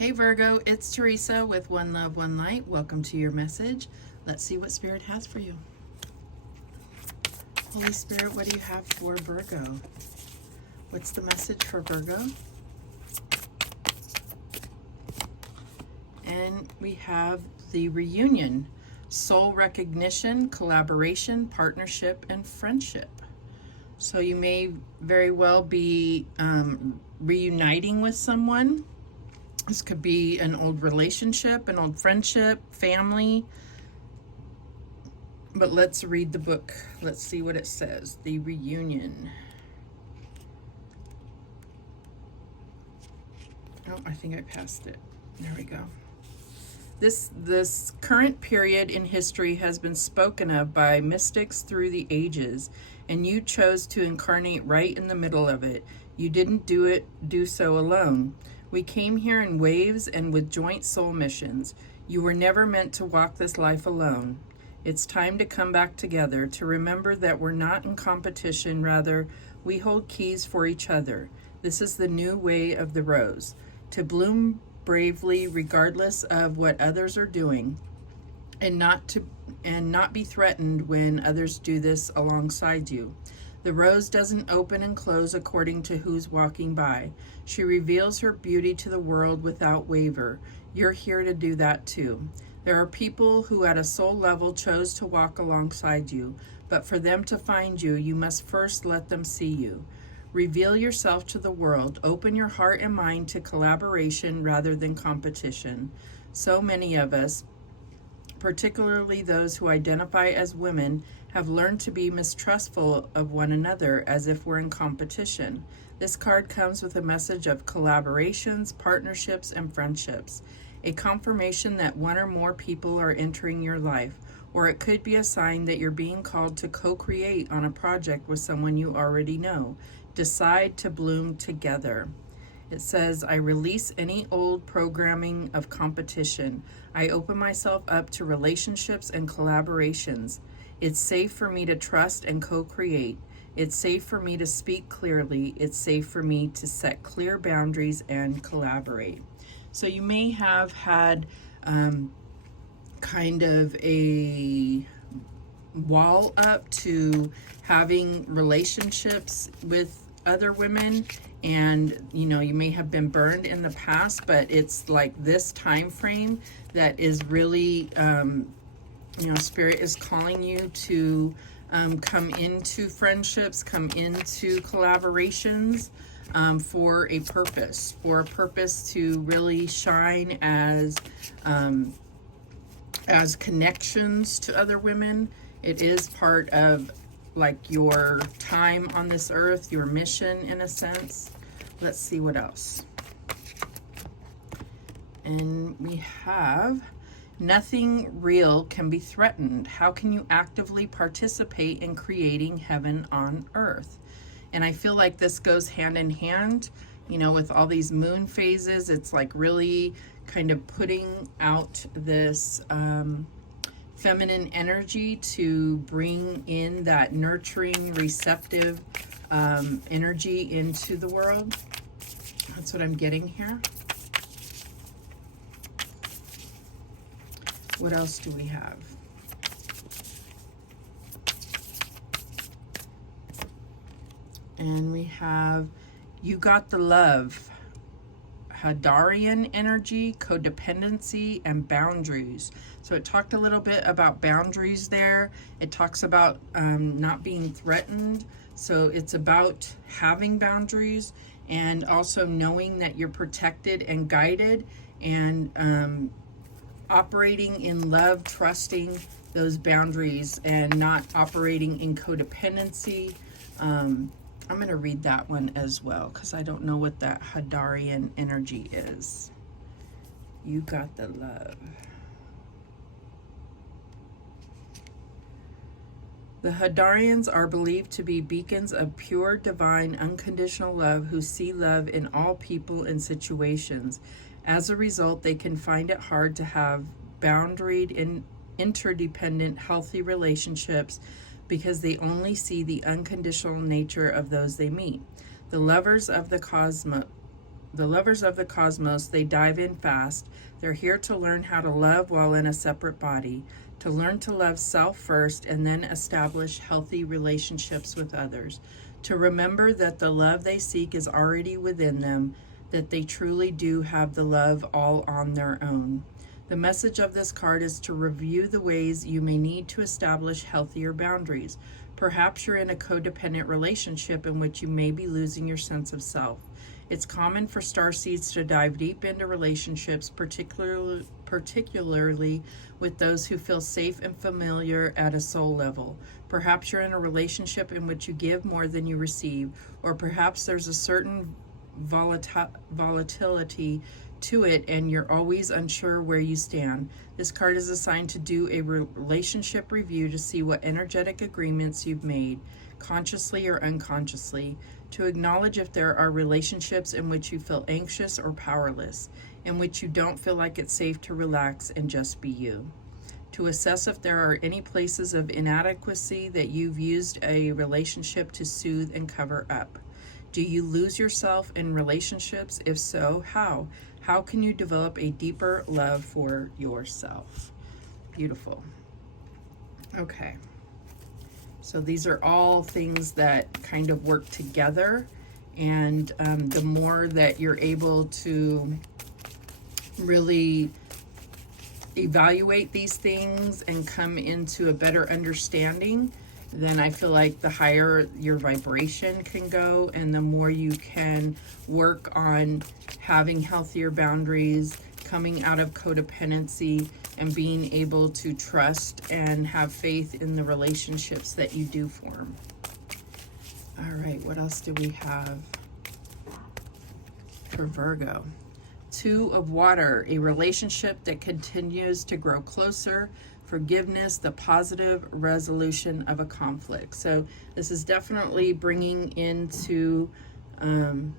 Hey Virgo, it's Teresa with One Love, One Light. Welcome to your message. Let's see what Spirit has for you. Holy Spirit, what do you have for Virgo? What's the message for Virgo? And we have the reunion, soul recognition, collaboration, partnership, and friendship. So you may very well be reuniting with someone. This could be an old relationship, an old friendship, family. But let's read the book. Let's see what it says. The reunion. Oh, I think I passed it. There we go. This current period in history has been spoken of by mystics through the ages, and you chose to incarnate right in the middle of it. You didn't do so alone. We came here in waves and with joint soul missions. You were never meant to walk this life alone. It's time to come back together, to remember that we're not in competition, rather, we hold keys for each other. This is the new way of the rose, to bloom bravely regardless of what others are doing, and not be threatened when others do this alongside you. The rose doesn't open and close according to who's walking by. She reveals her beauty to the world without waver. You're here to do that too. There are people who at a soul level chose to walk alongside you, but for them to find you, you must first let them see you. Reveal yourself to the world. Open your heart and mind to collaboration rather than competition. So many of us, particularly those who identify as women, have learned to be mistrustful of one another as if we're in competition. This card comes with a message of collaborations, partnerships, and friendships, a confirmation that one or more people are entering your life, or it could be a sign that you're being called to co-create on a project with someone you already know. Decide to bloom together. It says, I release any old programming of competition. I open myself up to relationships and collaborations. It's safe for me to trust and co-create. It's safe for me to speak clearly. It's safe for me to set clear boundaries and collaborate. So you may have had kind of a wall up to having relationships with other women, and you may have been burned in the past, but it's like this time frame that is really Spirit is calling you to come into friendships, come into collaborations for a purpose to really shine as connections to other women. It is part of like your time on this earth, your mission in a sense. Let's see what else. And we have, nothing real can be threatened. How can you actively participate in creating heaven on earth? And I feel like this goes hand in hand, with all these moon phases. It's like really kind of putting out this feminine energy to bring in that nurturing, receptive energy into the world. That's what I'm getting here. What else do we have? And we have, you got the love. Hadarian energy, codependency, and boundaries. So it talked a little bit about boundaries there. It talks about not being threatened. So it's about having boundaries and also knowing that you're protected and guided, and operating in love, trusting those boundaries and not operating in codependency. I'm going to read that one as well because I don't know what that Hadarian energy is. You got the love. The Hadarians are believed to be beacons of pure, divine, unconditional love who see love in all people and situations. As a result, they can find it hard to have boundaried and interdependent, healthy relationships because they only see the unconditional nature of those they meet. The lovers of the cosmos the lovers of the cosmos, they dive in fast. They're here to learn how to love while in a separate body, to learn to love self first and then establish healthy relationships with others, to remember that the love they seek is already within them, that they truly do have the love all on their own. The message of this card is to review the ways you may need to establish healthier boundaries. Perhaps you're in a codependent relationship in which you may be losing your sense of self. It's common for starseeds to dive deep into relationships, particularly with those who feel safe and familiar at a soul level. Perhaps you're in a relationship in which you give more than you receive, or perhaps there's a certain volatility to it and you're always unsure where you stand. This card is assigned to do a relationship review to see what energetic agreements you've made, consciously or unconsciously, to acknowledge if there are relationships in which you feel anxious or powerless, in which you don't feel like it's safe to relax and just be you, to assess if there are any places of inadequacy that you've used a relationship to soothe and cover up. Do you lose yourself in relationships? If so, how? How can you develop a deeper love for yourself? Beautiful. Okay. So these are all things that kind of work together. And the more that you're able to really evaluate these things and come into a better understanding, then I feel like the higher your vibration can go and the more you can work on having healthier boundaries, coming out of codependency, and being able to trust and have faith in the relationships that you do form. All right, what else do we have for Virgo? Two of Water, a relationship that continues to grow closer. Forgiveness, the positive resolution of a conflict. So this is definitely bringing into the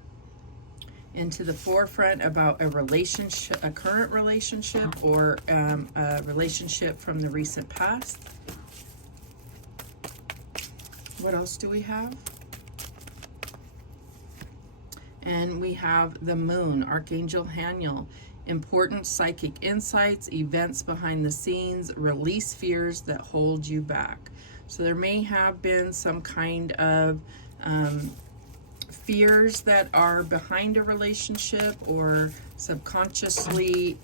forefront about a relationship, a current relationship, or a relationship from the recent past. What else do we have? And we have the Moon, Archangel Haniel. Important psychic insights, events behind the scenes, release fears that hold you back. So there may have been some kind of fears that are behind a relationship or subconsciously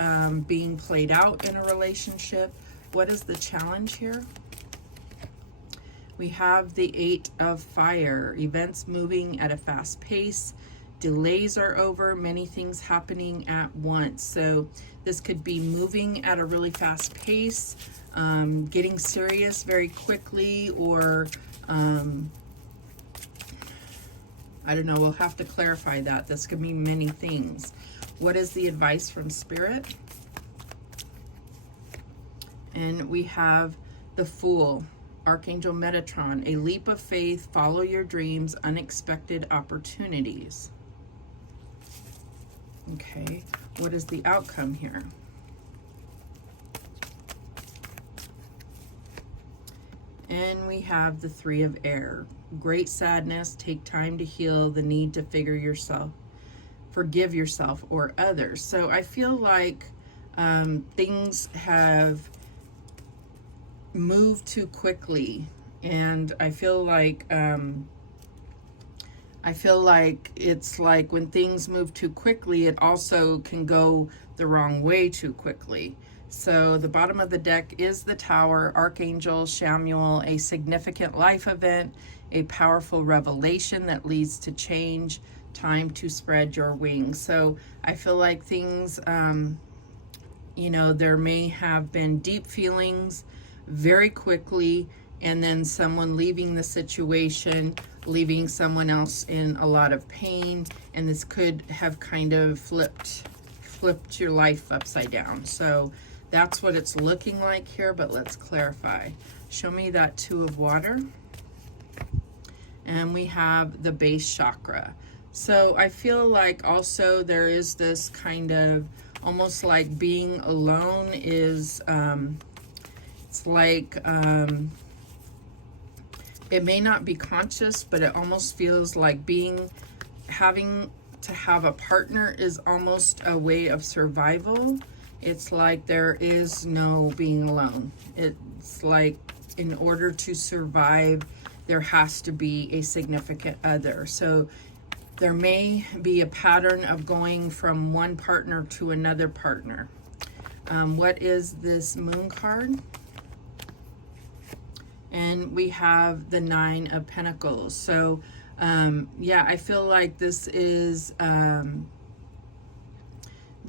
being played out in a relationship. What is the challenge here? We have the Eight of Fire, events moving at a fast pace. Delays are over, many things happening at once. So this could be moving at a really fast pace, getting serious very quickly, or I don't know, we'll have to clarify that. This could mean many things. What is the advice from Spirit? And we have the Fool, Archangel Metatron, a leap of faith, follow your dreams, unexpected opportunities. Okay, what is the outcome here? And we have the Three of Air. Great sadness, take time to heal, the need to forgive yourself or others. So I feel like things have moved too quickly, and I feel like it's like when things move too quickly, it also can go the wrong way too quickly. So the bottom of the deck is the Tower, Archangel Chamuel, a significant life event, a powerful revelation that leads to change, time to spread your wings. So I feel like things, there may have been deep feelings very quickly, and then someone leaving the situation, leaving someone else in a lot of pain, and this could have kind of flipped your life upside down. So that's what it's looking like here, but let's clarify. Show me that Two of Water. And we have the base chakra. So I feel like also there is this kind of almost like being alone is, it's like, it may not be conscious, but it almost feels like having to have a partner is almost a way of survival. It's like there is no being alone. It's like in order to survive, there has to be a significant other. So there may be a pattern of going from one partner to another partner. What is this moon card? And we have the 9 of Pentacles. So yeah, I feel like this is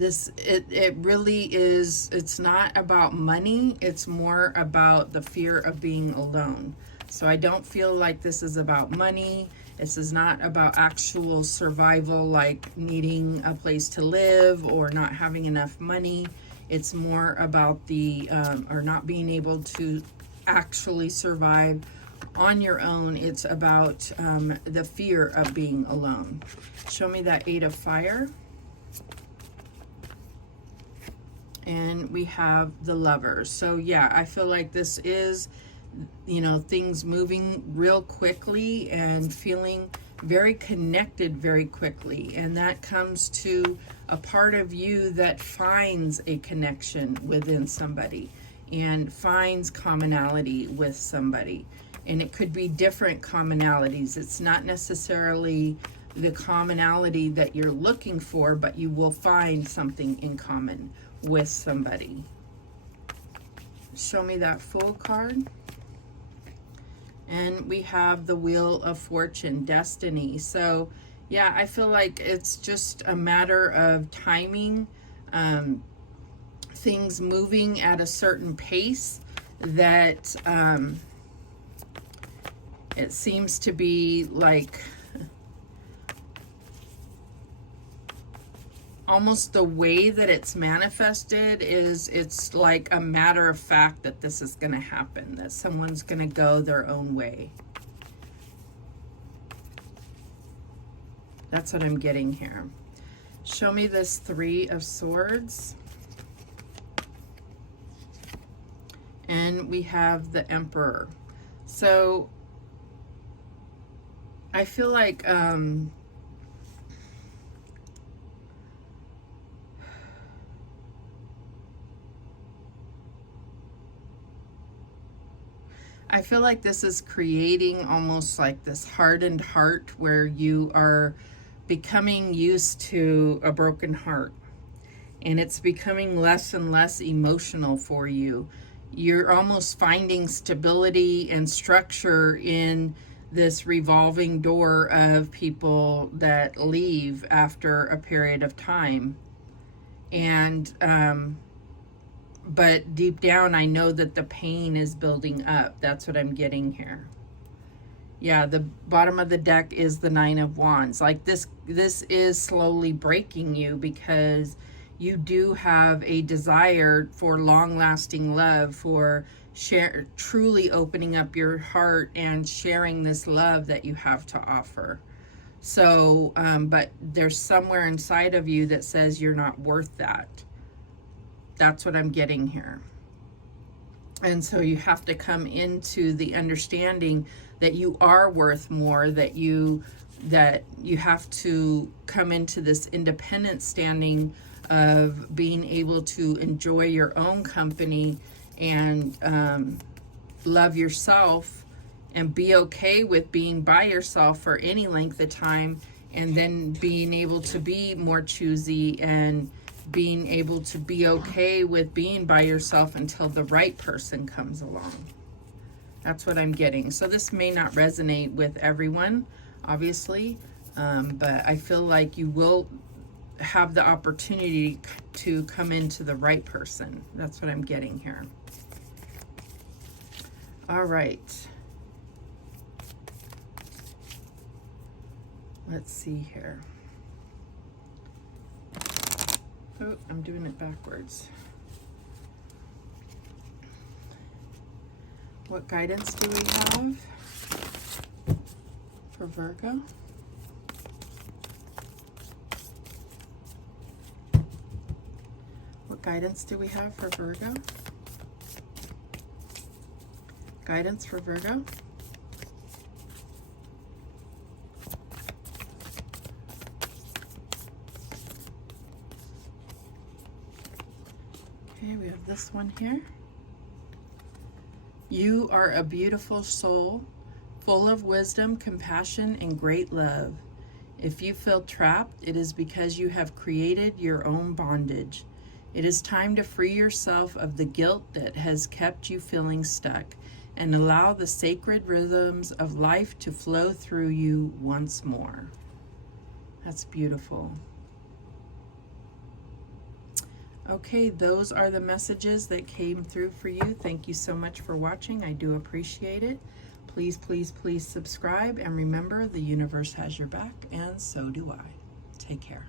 it really is. It's not about money, it's more about the fear of being alone. So I don't feel like this is about money. This is not about actual survival, like needing a place to live or not having enough money. It's more about the or not being able to actually survive on your own. It's about the fear of being alone. Show me that 8 of Fire. And we have the Lovers. So yeah, I feel like this is, you know, things moving real quickly and feeling very connected very quickly. And that comes to a part of you that finds a connection within somebody and finds commonality with somebody. And it could be different commonalities. It's not necessarily the commonality that you're looking for, but you will find something in common with somebody. Show me that Fool card. And we have the Wheel of Fortune, Destiny. So yeah, I feel like it's just a matter of timing, things moving at a certain pace that it seems to be like almost the way that it's manifested is it's like a matter of fact that this is going to happen, that someone's going to go their own way. That's what I'm getting here. Show me this 3 of Swords. And we have the Emperor. So I feel like this is creating almost like this hardened heart where you are becoming used to a broken heart, and it's becoming less and less emotional for you. You're almost finding stability and structure in this revolving door of people that leave after a period of time. And but deep down, I know that the pain is building up. That's what I'm getting here. Yeah, the bottom of the deck is the 9 of Wands. Like this is slowly breaking you, because you do have a desire for long-lasting love, for truly opening up your heart and sharing this love that you have to offer. So, but there's somewhere inside of you that says you're not worth that. That's what I'm getting here. And so you have to come into the understanding that you are worth more, that you have to come into this independent standing of being able to enjoy your own company and love yourself and be okay with being by yourself for any length of time, and then being able to be more choosy and being able to be okay with being by yourself until the right person comes along. That's what I'm getting. So this may not resonate with everyone, obviously, but I feel like you will have the opportunity to come into the right person. That's what I'm getting here. All right. Let's see here. Oh, I'm doing it backwards. What guidance do we have for Virgo? What guidance do we have for Virgo? Guidance for Virgo? Okay, we have this one here. You are a beautiful soul, full of wisdom, compassion, and great love. If you feel trapped, it is because you have created your own bondage. It is time to free yourself of the guilt that has kept you feeling stuck and allow the sacred rhythms of life to flow through you once more. That's beautiful. Okay, those are the messages that came through for you. Thank you so much for watching. I do appreciate it. Please, please, please subscribe, and remember, the universe has your back, and so do I. Take care.